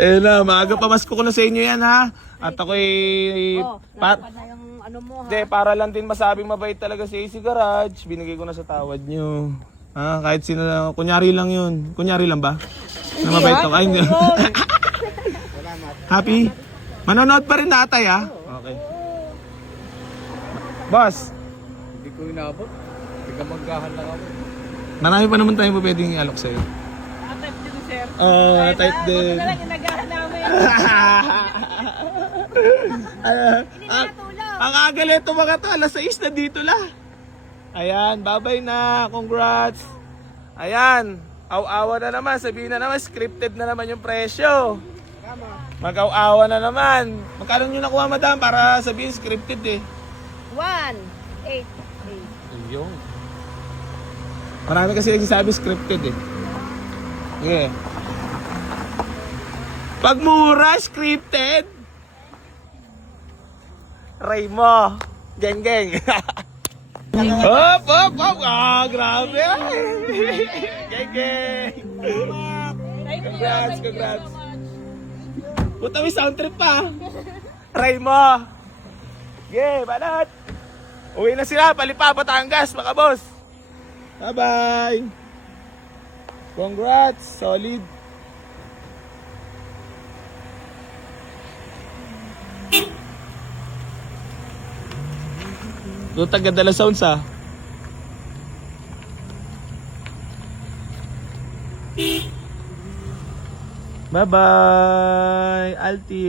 Eh na, maaga pamasko ko na sa inyo yan ha. At ako'y... Napapad na yung ano mo ha. Para lang din masabing mabait talaga si AC Garage, binigay ko na sa tawad nyo. Ah, kahit sino lang, kunyari lang yun. Kunyari lang ba? Na mabait ako. Ay, hindi. Happy? Manonood pa rin natay ha? Okay. Boss, Hindi ko inabot. Tigamanggahan lang ako. marami pa naman tayong pwedeng i-alok sa'yo. Type din sir. Oo, type din. Ito lang yung nagahan namin. Ang aga nito mga to, alas 6 na dito la. Ayan, babay na, congrats. Ayan, aw-awa na naman, sabihin na naman, scripted na naman yung presyo. Mag-aw-awa na naman. Magkano nyo nakuha madam para sabihin scripted eh? 1,880. Ayun. Marami kasi nagsasabi scripted eh. Yeah. Pag mura, scripted. Ray mo. Geng geng. Hop, hop, hop. Ah, grabe. Geng geng. Congrats, congrats. Puta, may sound trip pa. Ray mo. Yeah, banat. Uwi na sila, Palipa, Batangas, mga boss. Bye-bye. Congrats, solid. Doon taga-Dala Sounds ah. Bye-bye, Alti.